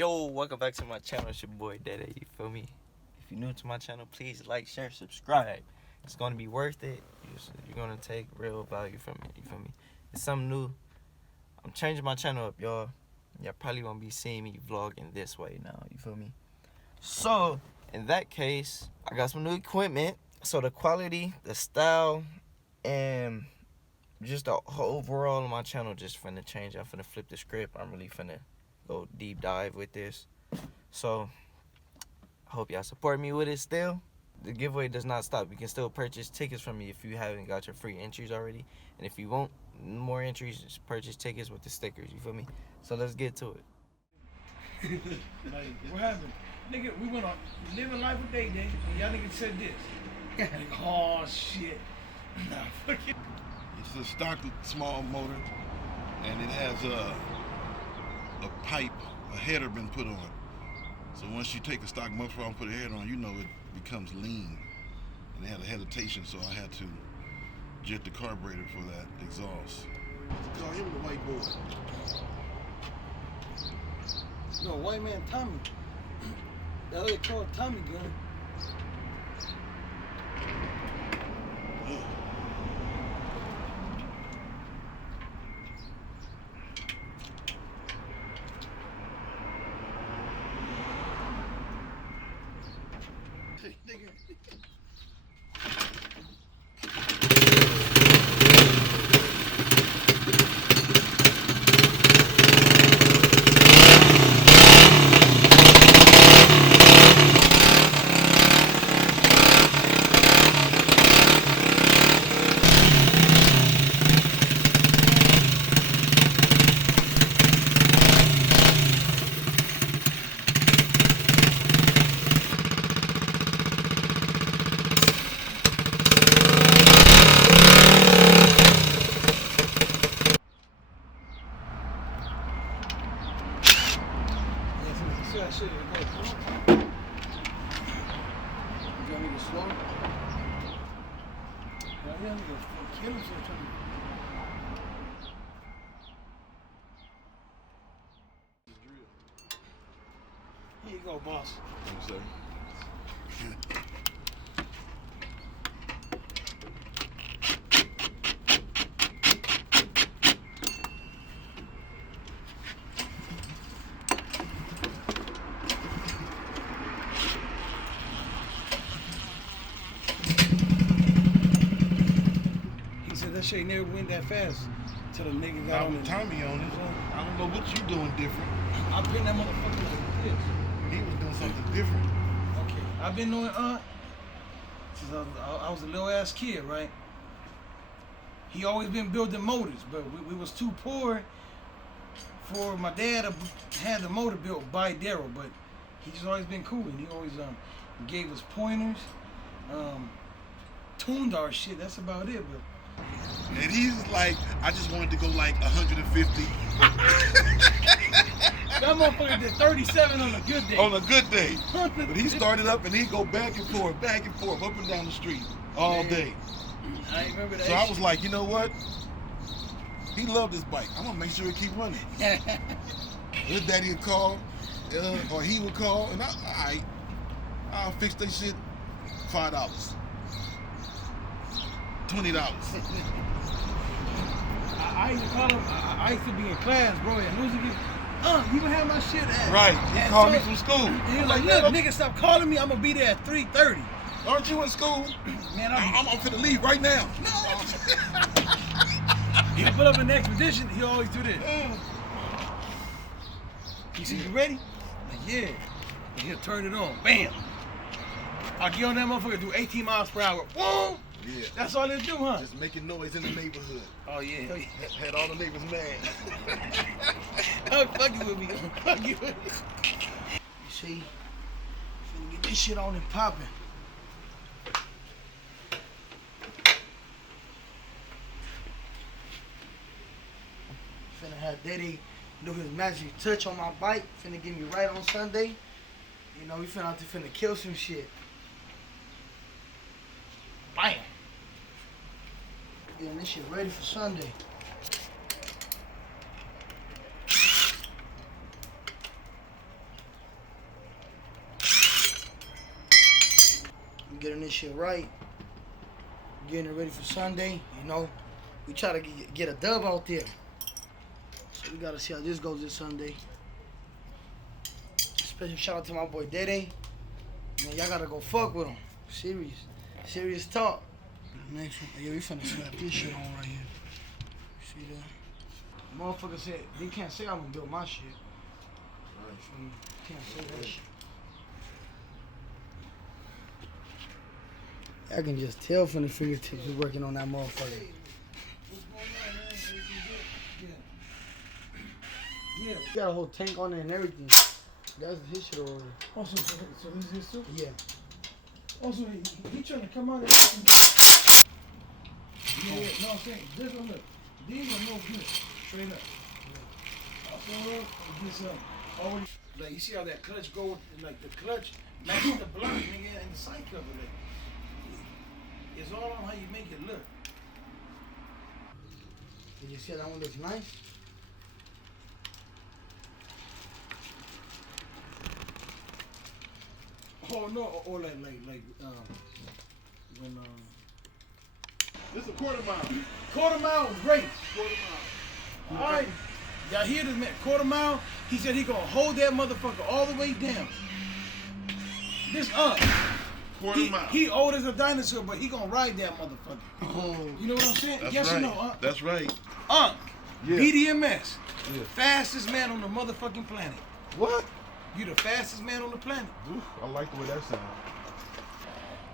Yo, welcome back to my channel. It's your boy DaeDae, you feel me? If you're new to my channel, please like, share, subscribe. It's gonna be worth it. You're gonna take real value from it, you feel me? It's something new. I'm changing my channel up, y'all. Y'all probably won't be seeing me vlogging this way now, you feel me? So, in that case, I got some new equipment. So the quality, the style, and just the whole overall of my channel just finna change. I'm finna flip the script. I'm really finna go deep dive with this. So I hope y'all support me with it still. The giveaway does not stop. You can still purchase tickets from me if you haven't got your free entries already. And if you want more entries, just purchase tickets with the stickers, you feel me? So let's get to it. Like, what happened? Nigga, we went on Living Life with DaeDae, and y'all niggas said this. Like, oh shit. Nah, fuck it. It's a stock small motor, and it has a pipe, a header been put on. So once you take a stock muffler and put a header on, you know it becomes lean. And it had a hesitation, so I had to jet the carburetor for that exhaust. Call him the white boy. No, white man Tommy. That way called Tommy gun. That shit, you want me to slow? Yeah, I'm gonna kill himself. Here you go, boss. Thanks, sir. That shit never went that fast till the nigga got on Tommy on it. I don't know what you doing different. I've been that motherfucker like this. He was doing something different. Okay, I've been doing since I was a little ass kid, right? He always been building motors, but we was too poor for my dad to have the motor built by Daryl, but he just always been cool, and he always gave us pointers, tuned our shit. That's about it, but. And he's like, I just wanted to go like 150. That motherfucker did 37 on a good day. On a good day. But he started up and he'd go back and forth, up and down the street all day. I remember that. So I was like, you know what? He loved this bike. I'm gonna make sure it keep running. His daddy would call, or he would call, and I'll fix that shit. $5. $20. I used to call him. I used to be in class, bro. And who's again? You can have my shit at. Right. He called me from school. And he was like, look, nigga, stop calling me. I'm gonna be there at 3:30. Aren't you in school? Man, I'm finna leave right now. No. He put up an expedition. He always do this. He said, you ready? I'm like, yeah. And he'll turn it on. Bam. I'll get on that motherfucker, do 18 miles per hour. Whoa. Yeah. That's all they do, huh? Just making noise in the neighborhood. Oh, yeah. Had all the neighbors mad. Oh, fuck you with me. Fuck you with me. You see, finna get this shit on and popping. Finna have DaeDae do his magic touch on my bike. Finna get me right on Sunday. You know, we finna kill some shit. Bam. Getting this shit ready for Sunday. getting this shit right. Getting it ready for Sunday, you know. We try to get a dub out there. So we gotta see how this goes this Sunday. Special shout out to my boy DaeDae. Man, y'all gotta go fuck with him. Serious talk. Next one, yeah, we finna slap this shit on right here. See that? Motherfucker said they can't say I don't build my shit. Right. Can't say that shit. I can just tell from the fingertips you're working on that motherfucker. Yeah. Got a whole tank on it and everything. That's his shit over there. Oh, so this is his too? Yeah. Also, he trying to come out and yeah, no, I'm saying, this one, look, these are no good, straight up. Yeah. Also, get some already, like, you see how that clutch go, like, the clutch matches the block, nigga, and the side cover, like, it's all on how you make it look. Did you see how that one looks nice? Oh, no, or like, when, This is a quarter mile. quarter mile race. Quarter mile. All right. Y'all hear this man? Quarter mile. He said he gonna hold that motherfucker all the way down. This Quarter mile. he old as a dinosaur, but he gonna ride that motherfucker. Oh. You know what I'm saying? That's yes right. or no? That's right. Yeah. BDMS. Yeah. Fastest man on the motherfucking planet. What? You the fastest man on the planet. Oof, I like the way that sounds.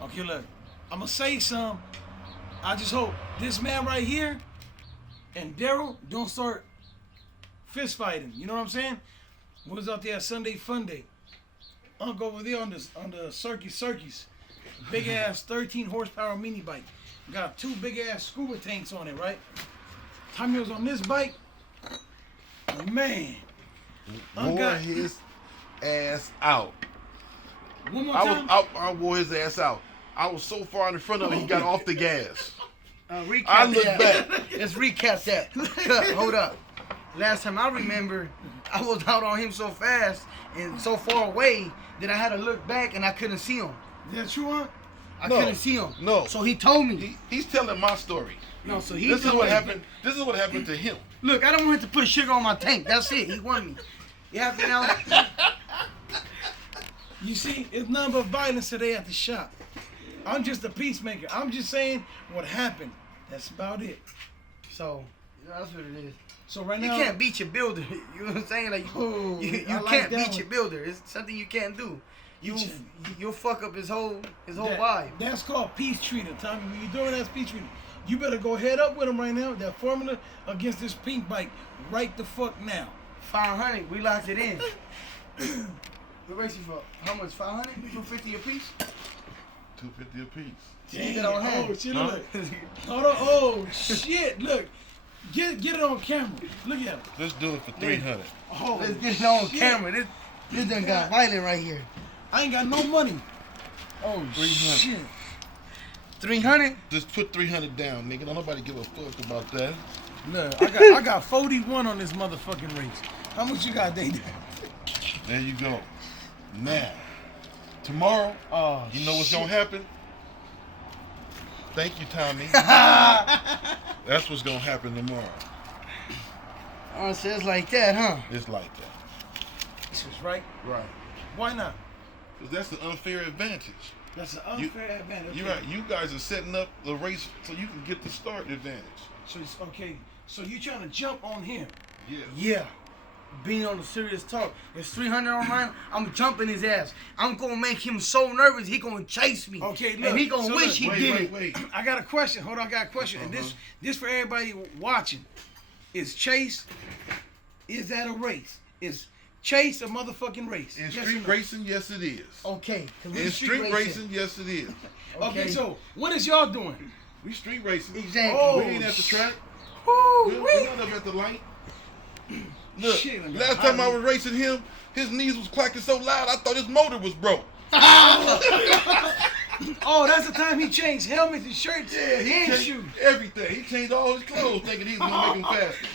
Okay, look. I'm gonna say some. I just hope this man right here and Daryl don't start fist fighting. You know what I'm saying? We was out there Sunday Fun Day. Uncle over there on the circus. Big ass 13 horsepower mini bike. Got two big ass scuba tanks on it, right? Time he was on this bike, man. Wore his ass out. One more time. I wore his ass out. I was so far in front of him, he got off the gas. Recap I look that. back. Let's recap that. Hold up. Last time I remember, I was out on him so fast and so far away that I had to look back and I couldn't see him. Is that true, huh? I No. couldn't see him. No. So he told me. He's telling my story. No, so he This is told what me. happened. This is what happened to him. Look, I don't want him to put sugar on my tank. That's it. He won me. You have to know. You see, it's nothing but violence today at the shop. I'm just a peacemaker. I'm just saying what happened. That's about it. So, that's what it is. So right You now, can't beat your builder. You know what I'm saying? Like Oh, you I like can't that beat one. your builder. It's something you can't do. You'll fuck up his whole that- vibe. That's called peace treating, Tommy. When you're doing that peace treating, you better go head up with him right now. That formula against this pink bike, right the fuck now. 500. We locked it in. We're racing for how much? 500? 250 a piece. $250 a piece. Get on hand. Oh shit! Huh? Look. Hold on. Oh shit! Look. Get it on camera. Look at him. Let's do it for 300. Oh, Let's get it on shit. camera. This done got violent right here. I ain't got no money. Oh 300. shit! 300? Just put 300 down, nigga. Don't nobody give a fuck about that. Look, I got 41 on this motherfucking race. How much you got, DaeDae? There you go. Now, tomorrow, Oh, you know what's gonna happen? Thank you, Tommy. That's what's gonna happen tomorrow. Oh, so it's like that, huh? It's like that. This is right. Right. Why not? Because that's the unfair advantage. That's an unfair advantage. You're right. You guys are setting up the race so you can get the start advantage. So it's okay. So you trying to jump on him? Yeah. Yeah. Being on the serious talk. There's 300 on mine. I'm jumping his ass. I'm gonna make him so nervous he gonna chase me. Okay, look. And he gonna So wish look, he did it. Wait. I got a question. Hold on, I got a question. And this for everybody watching. Is Chase? Is that a race? Is Chase a motherfucking race? In Yes or street no? racing, yes it is. Okay. 'cause we In street racing, yes it is. Okay, so what is y'all doing? We street racing. Exactly. Oh, We ain't at the track. Woo, We're not up at the light. Look, Shit, man. last time I was racing him, his knees was clacking so loud I thought his motor was broke. Oh, that's the time he changed helmets and shirts and changed shoes. everything. He changed all his clothes thinking he was gonna make him faster.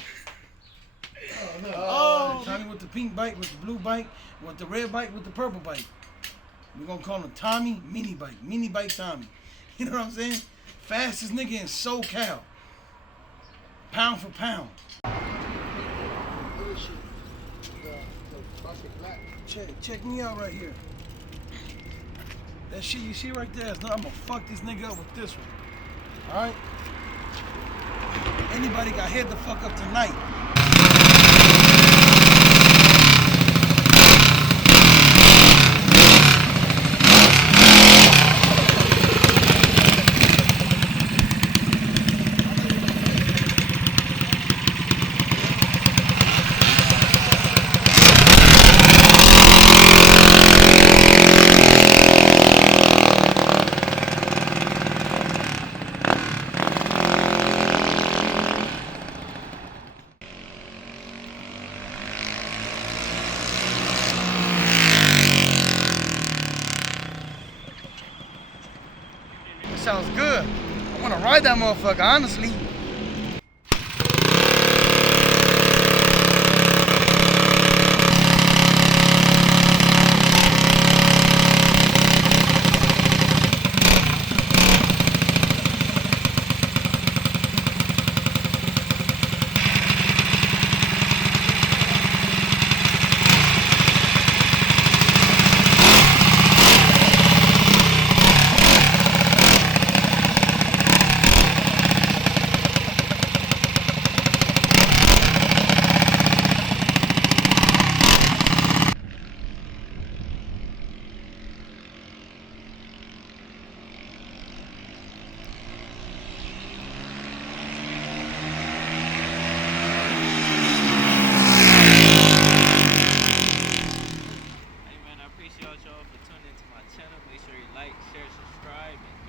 Oh, Tommy with the pink bike, with the blue bike, with the red bike, with the purple bike. We're gonna call him Tommy Mini Bike Tommy. You know what I'm saying? Fastest nigga in SoCal. Pound for pound. Check me out right here. That shit you see right there is not, I'm gonna fuck this nigga up with this one. Alright? Anybody got head the fuck up tonight? Sounds good. I want to ride that motherfucker, honestly. Hey man, I appreciate y'all for tuning into my channel. Make sure you like, share, subscribe, and